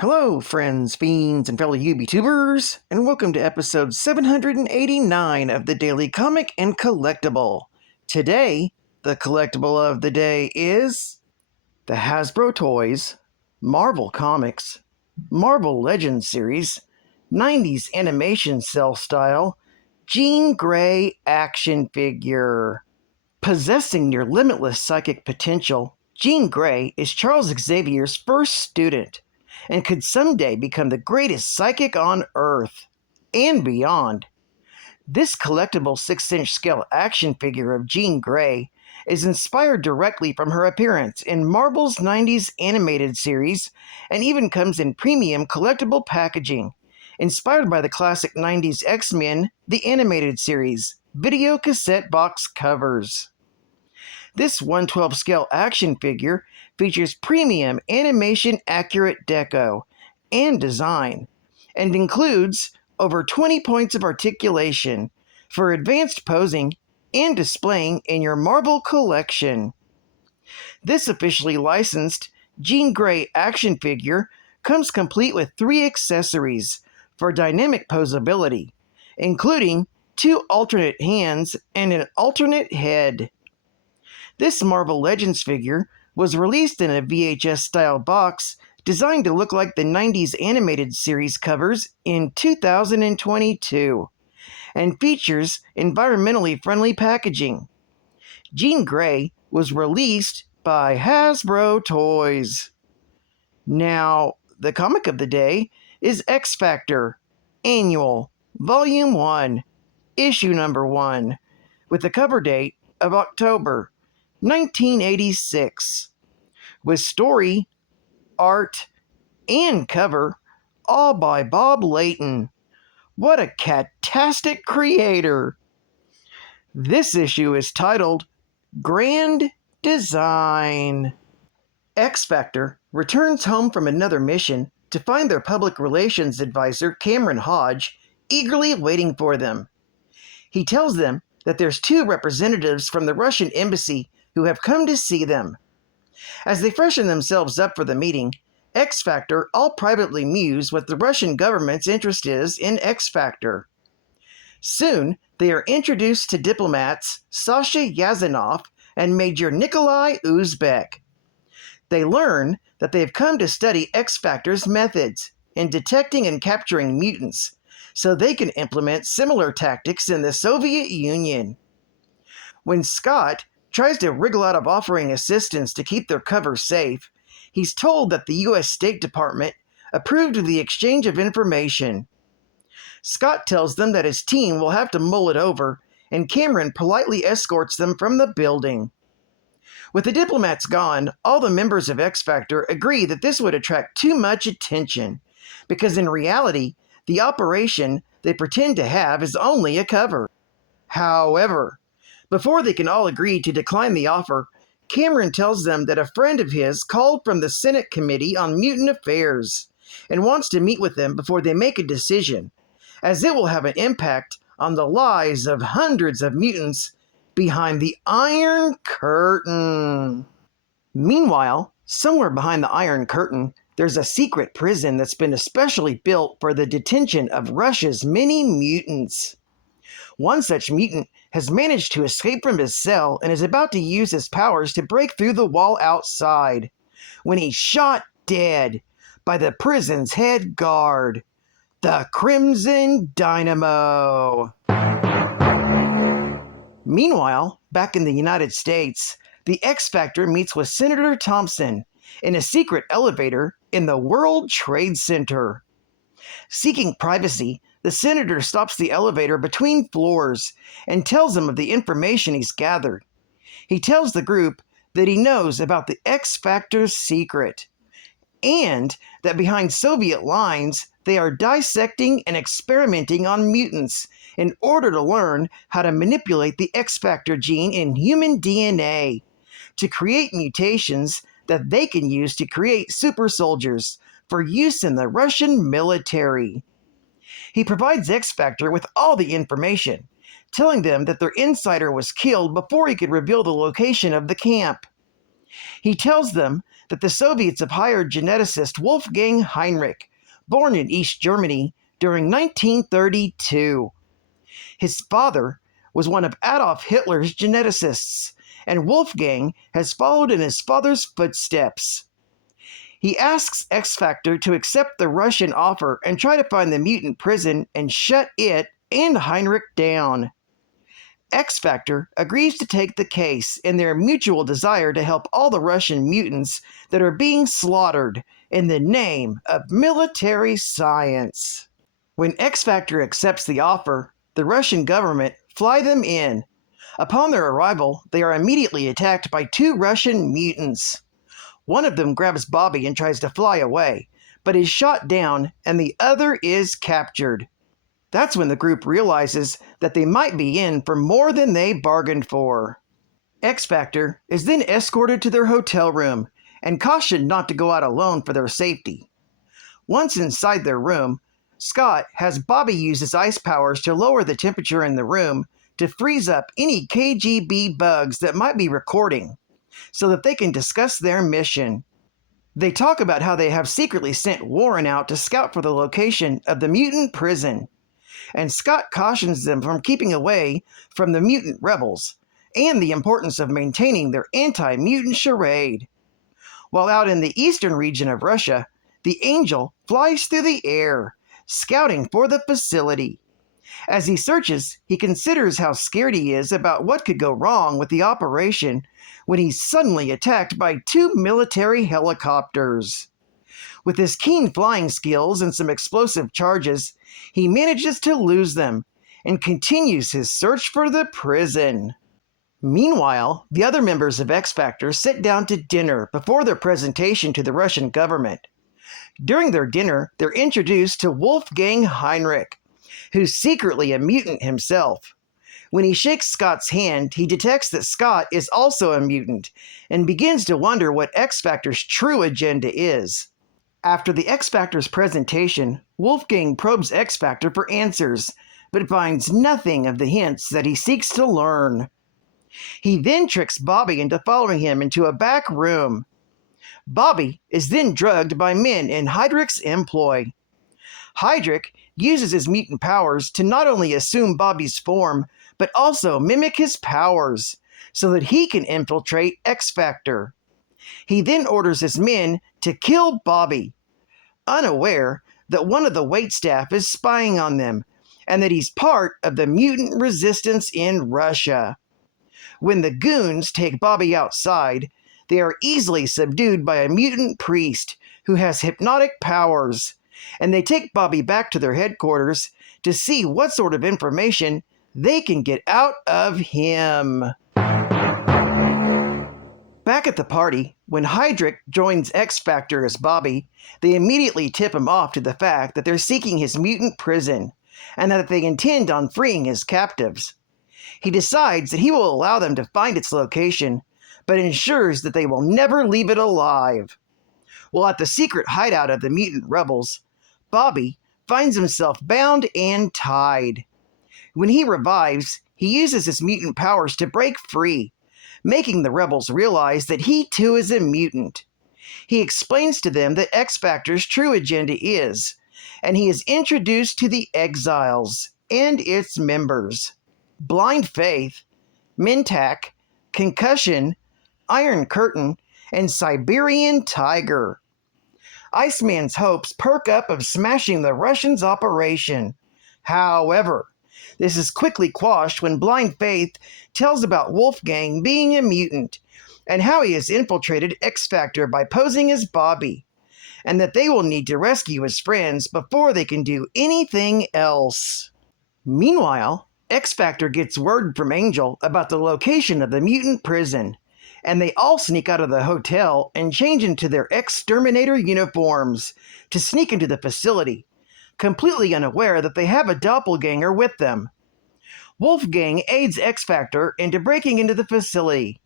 Hello, friends, fiends, and fellow YouTubers, and welcome to episode 789 of the Daily Comic and Collectible. Today, the collectible of the day is the Hasbro Toys, Marvel Comics, Marvel Legends series, 90s animation cell style, Jean Grey action figure. Possessing near limitless psychic potential, Jean Grey is Charles Xavier's first student and could someday become the greatest psychic on Earth and beyond. This collectible 6-inch scale action figure of Jean Grey is inspired directly from her appearance in Marvel's 90s animated series and even comes in premium collectible packaging, inspired by the classic 90s X-Men, the animated series, video cassette box covers. This 1/12 scale action figure features premium animation accurate deco and design, and includes over 20 points of articulation for advanced posing and displaying in your Marvel collection. This officially licensed Jean Grey action figure comes complete with 3 accessories for dynamic posability, including 2 alternate hands and an alternate head. This Marvel Legends figure was released in a VHS-style box designed to look like the 90s animated series covers in 2022, and features environmentally friendly packaging. Jean Grey was released by Hasbro Toys. Now, the comic of the day is X Factor Annual, Volume 1, Issue Number 1, with the cover date of October 1986, with story, art, and cover all by Bob Layton. What a catastic creator! This issue is titled Grand Design. X Factor returns home from another mission to find their public relations advisor, Cameron Hodge, eagerly waiting for them. He tells them that there's 2 representatives from the Russian embassy who have come to see them. As they freshen themselves up for the meeting, X Factor all privately muse what the Russian government's interest is in X Factor. Soon, they are introduced to diplomats Sasha Yazanov and Major Nikolai Uzbek. They learn that they have come to study X Factor's methods in detecting and capturing mutants, so they can implement similar tactics in the Soviet Union. When Scott tries to wriggle out of offering assistance to keep their cover safe, he's told that the U.S. State Department approved of the exchange of information. Scott tells them that his team will have to mull it over, and Cameron politely escorts them from the building. With the diplomats gone, all the members of X Factor agree that this would attract too much attention, because in reality, the operation they pretend to have is only a cover. However, before they can all agree to decline the offer, Cameron tells them that a friend of his called from the Senate Committee on Mutant Affairs and wants to meet with them before they make a decision, as it will have an impact on the lives of hundreds of mutants behind the Iron Curtain. Meanwhile, somewhere behind the Iron Curtain, there's a secret prison that's been especially built for the detention of Russia's many mutants. One such mutant has managed to escape from his cell and is about to use his powers to break through the wall outside, when he's shot dead by the prison's head guard, the Crimson Dynamo. Meanwhile, back in the United States, the X Factor meets with Senator Thompson in a secret elevator in the World Trade Center. Seeking privacy, the senator stops the elevator between floors and tells them of the information he's gathered. He tells the group that he knows about the X Factor's secret, and that behind Soviet lines, they are dissecting and experimenting on mutants in order to learn how to manipulate the X Factor gene in human DNA to create mutations that they can use to create super soldiers for use in the Russian military. He provides X Factor with all the information, telling them that their insider was killed before he could reveal the location of the camp. He tells them that the Soviets have hired geneticist Wolfgang Heinrich, born in East Germany during 1932. His father was one of Adolf Hitler's geneticists, and Wolfgang has followed in his father's footsteps. He asks X Factor to accept the Russian offer and try to find the mutant prison and shut it and Heinrich down. X Factor agrees to take the case in their mutual desire to help all the Russian mutants that are being slaughtered in the name of military science. When X Factor accepts the offer, the Russian government fly them in. Upon their arrival, they are immediately attacked by 2 Russian mutants. One of them grabs Bobby and tries to fly away, but is shot down and the other is captured. That's when the group realizes that they might be in for more than they bargained for. X Factor is then escorted to their hotel room and cautioned not to go out alone for their safety. Once inside their room, Scott has Bobby use his ice powers to lower the temperature in the room to freeze up any KGB bugs that might be recording, so that they can discuss their mission. They talk about how they have secretly sent Warren out to scout for the location of the mutant prison, and Scott cautions them from keeping away from the mutant rebels and the importance of maintaining their anti-mutant charade. While out in the eastern region of Russia, the Angel flies through the air, scouting for the facility. As he searches, he considers how scared he is about what could go wrong with the operation when he's suddenly attacked by 2 military helicopters. With his keen flying skills and some explosive charges, he manages to lose them and continues his search for the prison. Meanwhile, the other members of X Factor sit down to dinner before their presentation to the Russian government. During their dinner, they're introduced to Wolfgang Heinrich, who's secretly a mutant himself. When he shakes Scott's hand, he detects that Scott is also a mutant and begins to wonder what X Factor's true agenda is. After the X Factor's presentation, Wolfgang probes X Factor for answers, but finds nothing of the hints that he seeks to learn. He then tricks Bobby into following him into a back room. Bobby is then drugged by men in Heinrich's employ. Heinrich uses his mutant powers to not only assume Bobby's form, but also mimic his powers, so that he can infiltrate X Factor. He then orders his men to kill Bobby, unaware that one of the waitstaff is spying on them, and that he's part of the mutant resistance in Russia. When the goons take Bobby outside, they are easily subdued by a mutant priest who has hypnotic powers, and they take Bobby back to their headquarters to see what sort of information they can get out of him. Back at the party, when Heinrich joins X Factor as Bobby, they immediately tip him off to the fact that they're seeking his mutant prison, and that they intend on freeing his captives. He decides that he will allow them to find its location, but ensures that they will never leave it alive. While at the secret hideout of the mutant rebels, Bobby finds himself bound and tied. When he revives, he uses his mutant powers to break free, making the rebels realize that he too is a mutant. He explains to them that X Factor's true agenda is, and he is introduced to the EXILES and its members: Blind Faith, Mintak, Concussion, Iron Curtain, and Siberian Tiger. Iceman's hopes perk up of smashing the Russians' operation. However, this is quickly quashed when Blind Faith tells about Wolfgang being a mutant and how he has infiltrated X Factor by posing as Bobby, and that they will need to rescue his friends before they can do anything else. Meanwhile, X Factor gets word from Angel about the location of the mutant prison, and they all sneak out of the hotel and change into their exterminator uniforms to sneak into the facility, completely unaware that they have a doppelganger with them. Wolfgang aids X Factor into breaking into the facility,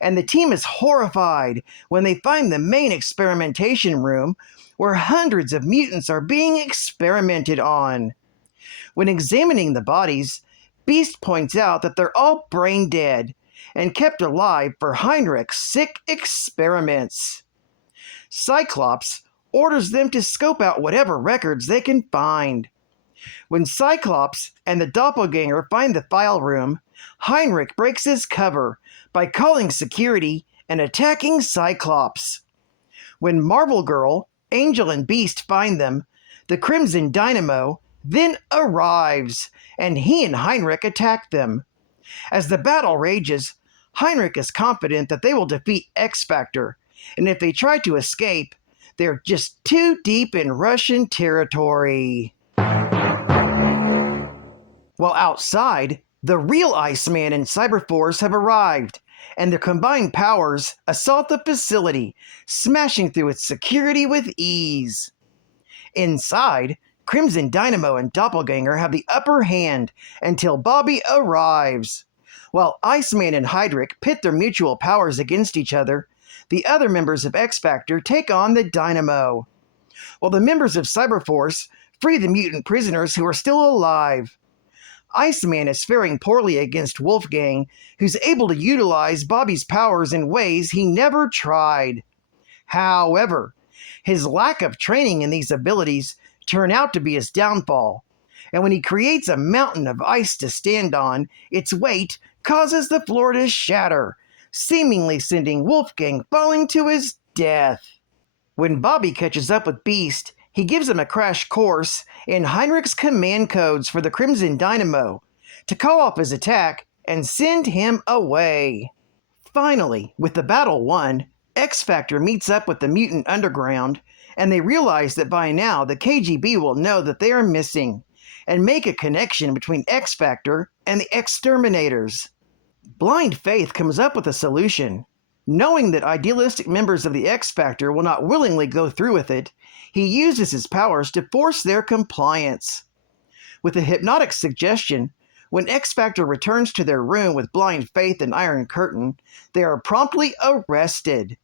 and the team is horrified when they find the main experimentation room where hundreds of mutants are being experimented on. When examining the bodies, Beast points out that they're all brain dead, and kept alive for Heinrich's sick experiments. Cyclops orders them to scope out whatever records they can find. When Cyclops and the doppelganger find the file room, Heinrich breaks his cover by calling security and attacking Cyclops. When Marvel Girl, Angel, and Beast find them, the Crimson Dynamo then arrives, and he and Heinrich attack them. As the battle rages, Heinrich is confident that they will defeat X-Factor, and if they try to escape, they're just too deep in Russian territory. While outside, the real Iceman and Cyberforce have arrived, and their combined powers assault the facility, smashing through its security with ease. Inside, Crimson Dynamo and Doppelganger have the upper hand until Bobby arrives. While Iceman and Heinrich pit their mutual powers against each other, the other members of X-Factor take on the Dynamo, while the members of Cyberforce free the mutant prisoners who are still alive. Iceman is faring poorly against Wolfgang, who's able to utilize Bobby's powers in ways he never tried. However, his lack of training in these abilities turn out to be his downfall, and when he creates a mountain of ice to stand on, its weight causes the floor to shatter, seemingly sending Wolfgang falling to his death. When Bobby catches up with Beast, he gives him a crash course in Heinrich's command codes for the Crimson Dynamo to call off his attack and send him away. Finally, with the battle won, X-Factor meets up with the mutant underground, and they realize that by now the KGB will know that they are missing, and make a connection between X-Factor and the exterminators. Blind Faith comes up with a solution. Knowing that idealistic members of the X-Factor will not willingly go through with it, he uses his powers to force their compliance. With a hypnotic suggestion, when X-Factor returns to their room with Blind Faith and Iron Curtain, they are promptly arrested.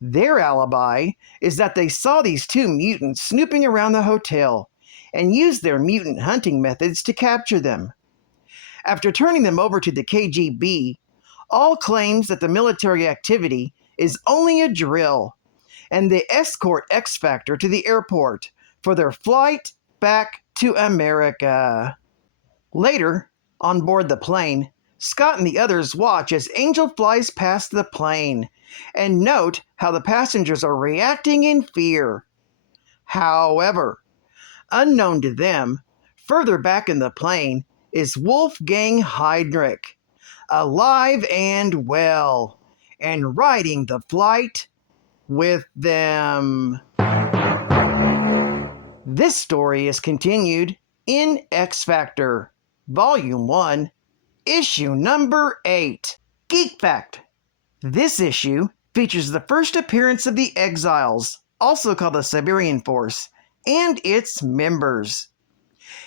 Their alibi is that they saw these two mutants snooping around the hotel and used their mutant hunting methods to capture them. After turning them over to the KGB, all claims that the military activity is only a drill, and they escort X-Factor to the airport for their flight back to America. Later, on board the plane, Scott and the others watch as Angel flies past the plane and note how the passengers are reacting in fear. However, unknown to them, further back in the plane is Wolfgang Heinrich, alive and well, and riding the flight with them. This story is continued in X-Factor, Volume 1, Issue number 8. Geek Fact. This issue features the first appearance of the EXILES, also called the Siberian Force, and its members.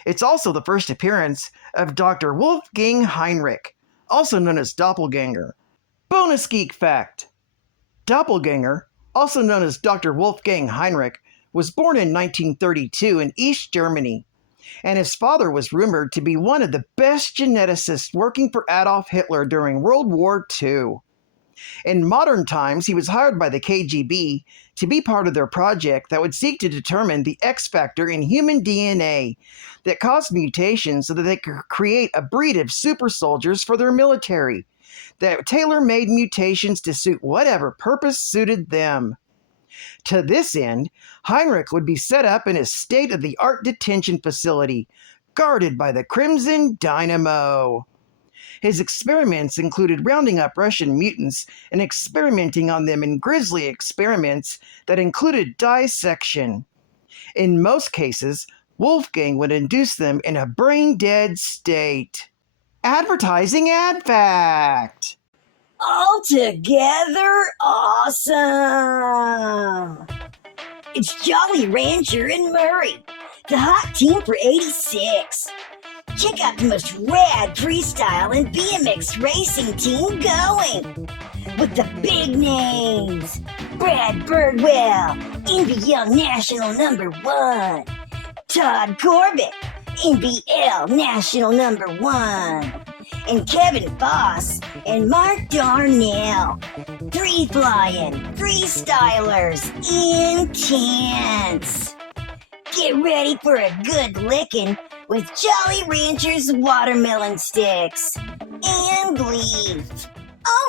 It's also the first appearance of Dr. Wolfgang Heinrich, also known as Doppelganger. Bonus Geek Fact. Doppelganger, also known as Dr. Wolfgang Heinrich, was born in 1932 in East Germany, and his father was rumored to be one of the best geneticists working for Adolf Hitler during World War II. In modern times, he was hired by the KGB to be part of their project that would seek to determine the X factor in human DNA that caused mutations so that they could create a breed of super soldiers for their military that tailor-made mutations to suit whatever purpose suited them. To this end, Heinrich would be set up in a state-of-the-art detention facility, guarded by the Crimson Dynamo. His experiments included rounding up Russian mutants and experimenting on them in grisly experiments that included dissection. In most cases, Wolfgang would induce them in a brain-dead state. Advertising ad fact! Altogether awesome! It's Jolly Rancher and Murray, the hot team for 86. Check out the most rad freestyle and BMX racing team going. With the big names, Brad Birdwell, NBL National #1. Todd Corbett, NBL National #1. and Kevin Foss and Mark Darnell. 3 flying, 3 stylers, intense. Get ready for a good licking with Jolly Ranchers watermelon sticks and leaf.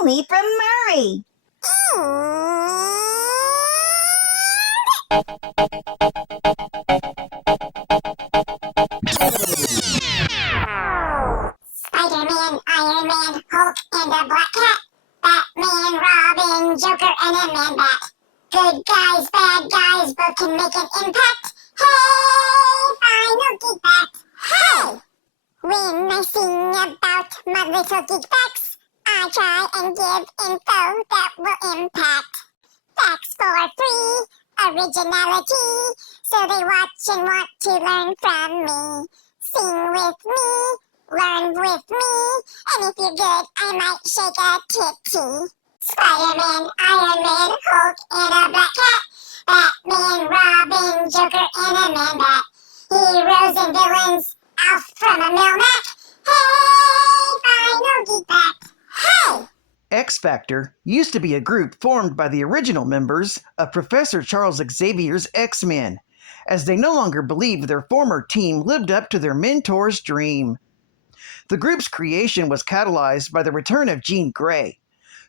Only from Murray. Spider-Man, Iron Man, Hulk, and a Black Cat. Batman, Robin, Joker, and a Man-Bat. Good guys, bad guys, both can make an impact. Hey, final geek facts. Hey! When I sing about my little geek facts, I try and give info that will impact. Facts for free, originality, so they watch and want to learn from me. Sing with me, learn with me, and if you're good, I might shake a titty. Spider-Man, Iron Man, Hulk, and a Black Cat. Batman, Robin, Joker, and a Man-Bat. Heroes and villains, Alf from a Melmac. Hey, final geek fact. Hey! X Factor used to be a group formed by the original members of Professor Charles Xavier's X-Men, as they no longer believed their former team lived up to their mentor's dream. The group's creation was catalyzed by the return of Jean Grey,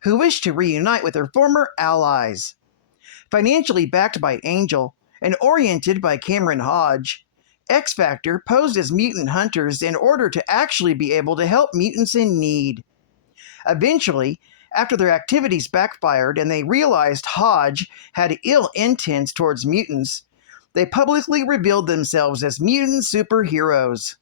who wished to reunite with her former allies. Financially backed by Angel and oriented by Cameron Hodge, X Factor posed as mutant hunters in order to actually be able to help mutants in need. Eventually, after their activities backfired and they realized Hodge had ill intents towards mutants, they publicly revealed themselves as mutant superheroes.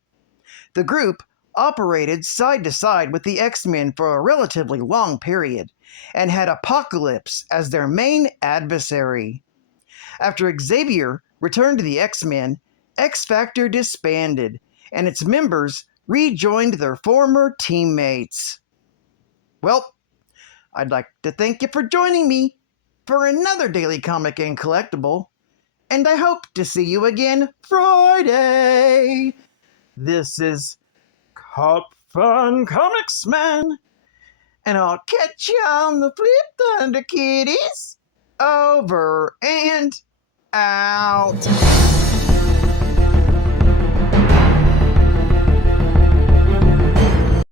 The group operated side to side with the X-Men for a relatively long period and had Apocalypse as their main adversary. After Xavier returned to the X-Men, X Factor disbanded and its members rejoined their former teammates. Well, I'd like to thank you for joining me for another Daily Comic and Collectible, and I hope to see you again Friday. This is Cop Fun Comics Man, and I'll catch you on the flip, Thunder Kitties. Over and out.